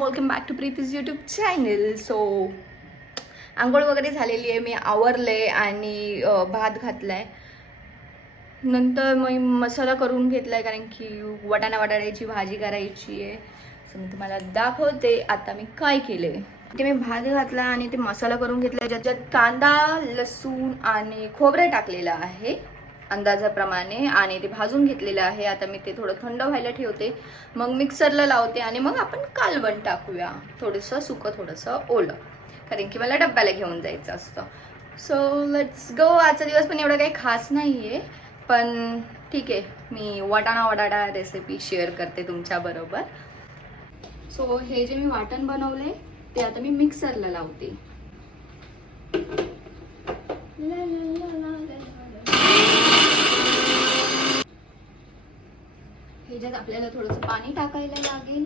Welcome back to Preeti's YouTube channel. So आंघोळ वगैरे झालेली आहे, मी आवरले आणि भात घातलाय. नंतर मी मसाला करून घेतलाय कारण की बटाट्याची भाजी करायची आहे. सो मी तुम्हाला दाखवते आता मी काय केले. ते मी भात घातला आणि ते मसाला करून घेतला, ज्याच्यात कांदा, लसूण आणि खोबरे टाकलेलं आहे अंदाजाप्रमाणे आणि ते भाजून घेतलेलं आहे. आता मी ते थोडं थंड व्हायला ठेवते, मग मिक्सरला लावते आणि मग आपण कालवण टाकूया, थोडंसं सुकं थोडंसं ओलं, कारण की मला डब्याला घेऊन जायचं असतं. सो लेट्स गो. आजचा दिवस पण एवढं काही खास नाही आहे, पण ठीक आहे, मी बटाटा रेसिपी शेअर करते तुमच्याबरोबर. सो हे जे मी वाटण बनवले ते आता मी मिक्सरला लावते. ह्याच्यात आपल्याला थोडंसं पाणी टाकायला लागेल.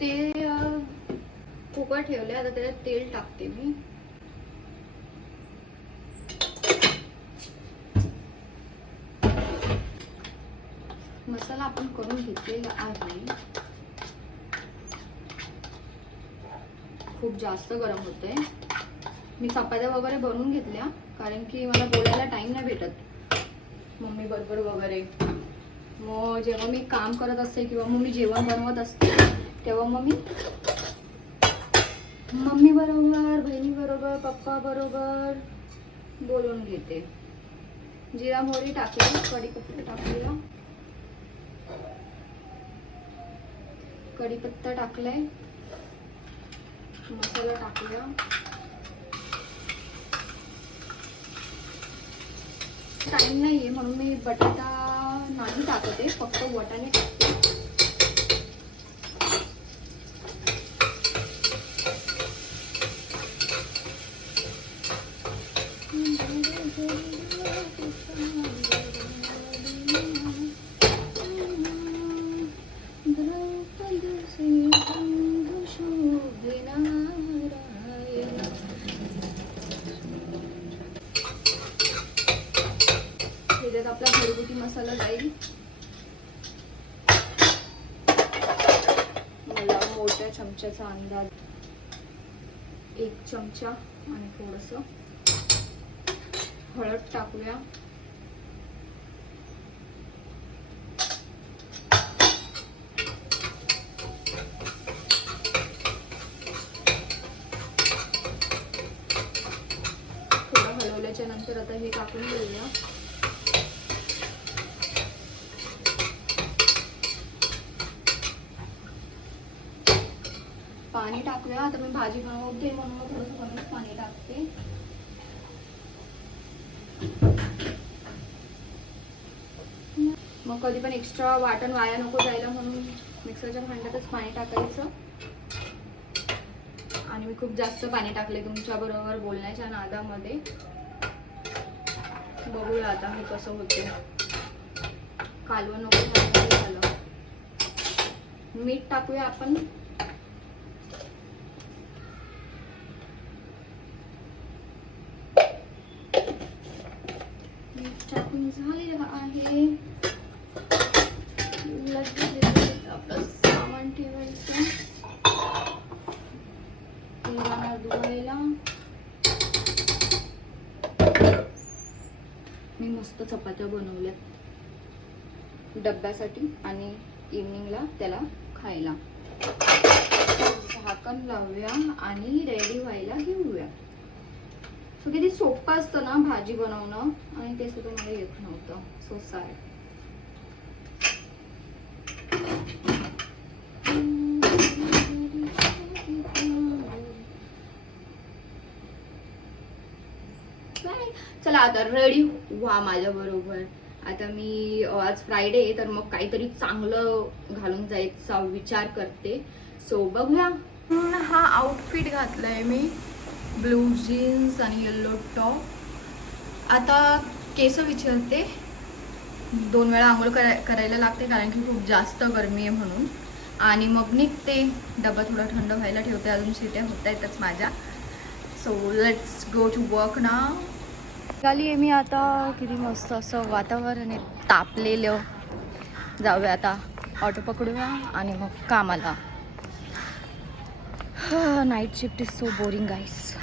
ते कुकर ठेवले, आता त्याच्यात तेल टाकते मी. मसाला आपण करून घेतलेला आहे. खूप जास्त गरम होते. मी चपात्या वगैरे बनवून घेतल्या कारण की मला बोलायला टाइम नाही भेटत मम्मी बरोबर वगैरे. मग जेव्हा मी काम करत असते किंवा मग मी जेवण बनवत असते तेव्हा मग मी मम्मी बरोबर, बहिणी बरोबर, पप्पा बरोबर बोलून घेते. जिरा मोहरी टाकली, कढीपत्ता टाकलेला, कढीपत्ता टाकलाय, मसाला टाकूया. टाइम नाहीये म्हणून मी बटाटा नाही टाकते, फक्त वाटाणे टाकते. आपला घरगुती मसाला जाईल. मला मोठ्या चमच्याचा अंदाज 1 चमचा आणि थोडस हळद टाकूया. थोडं हलवल्याच्या नंतर आता हे टाकून घेऊया. पाणी टाकूया. आता मी भाजी बनवते म्हणून थोडंसं कमीच पाणी टाकते. मग कधी पण एक्स्ट्रा वाटण वाया नको जायला म्हणून मिक्सरच्या भांड्यातच पाणी टाकायचं. आणि मी खूप जास्त पाणी टाकले तुमच्या बरोबर बोलण्याच्या नादामध्ये. बघूया आता हे कसं होते. कालवण नको झालं. मीठ टाकूया आपण. टाकून झालेलं आहे. आपलं सामान ठेवायचं. धुवायला मी मस्त चपात्या बनवल्या डब्यासाठी आणि इव्हनिंगला त्याला खायला. झाकण लावूया आणि रेडी व्हायला घेऊया. सो किती सोपं असतं ना भाजी बनवणं, आणि ते सुद्धा मला येत नव्हतं. So sorry. चला आता रेडी व्हा माझ्या बरोबर. आता मी आज फ्रायडे आहे तर मग काहीतरी चांगलं घालून जायचा विचार करते. सो बघूया. हा आउटफिट घातलाय मी, ब्लू जीन्स आणि येल्लो टॉप. आता केस विचारते, 2 वेळा आंघोळ करायला लागते कारण की खूप जास्त गरमी आहे म्हणून. आणि मग निघते. डबा थोडा थंड व्हायला ठेवते, अजून शिट्या होत आहेतच माझ्या. So let's go to work ना. निघाली आहे मी आता. किती मस्त असं वातावरण आहे, तापलेलं. जाऊया आता, ऑटो पकडूया आणि मग कामाला. Night shift is so boring guys.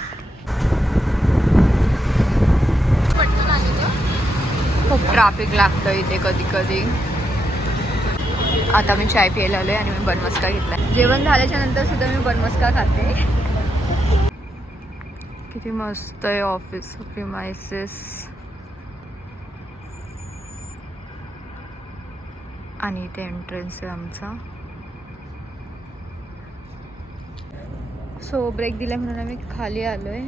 खूप ट्रॅफिक लागतं इथे कधी कधी. आता मी चाय प्यायला आलोय आणि मी बनमस्का घेतलाय. जेवण झाल्याच्या नंतर सुद्धा मी बनमस्का खाते. किती मस्त आहे ऑफिस प्रिमाइसेस. आणि इथे एंट्रन्स आहे आमचा. सो ब्रेक दिला म्हणून आम्ही खाली आलोय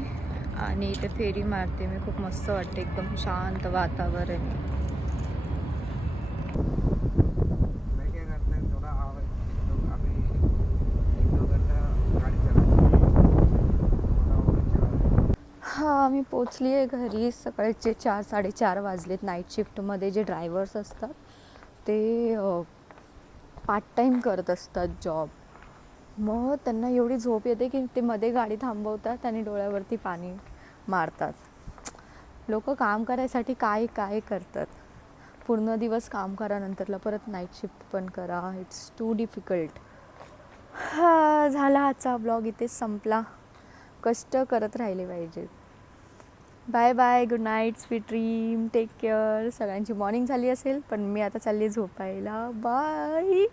आणि इथे फेरी मारते मी. खूप मस्त वाटते, एकदम शांत वातावरण. हां, मी पोचली आहे घरी. सकाळचे 4-4:30 वाजलेत. नाईट शिफ्टमध्ये जे ड्रायव्हर्स असतात ते पार्ट टाईम करत असतात जॉब. मग त्यांना एवढी झोप येते की ते मध्ये गाडी थांबवतात आणि डोळ्यावरती पाणी मारतात. लोक काम करायसाठी काय काय करतात. पूर्ण दिवस काम करा, नंतरला परत नाईट शिफ्ट पण करा. It's too difficult. हा, झाला आजचा ब्लॉग इथेच संपला. कष्ट करत राहिले पाहिजेत. Bye bye, good night, sweet dream, take care. सगळ्यांची मॉर्निंग झाली असेल, पण मी आता चालली झोपायला. बाय.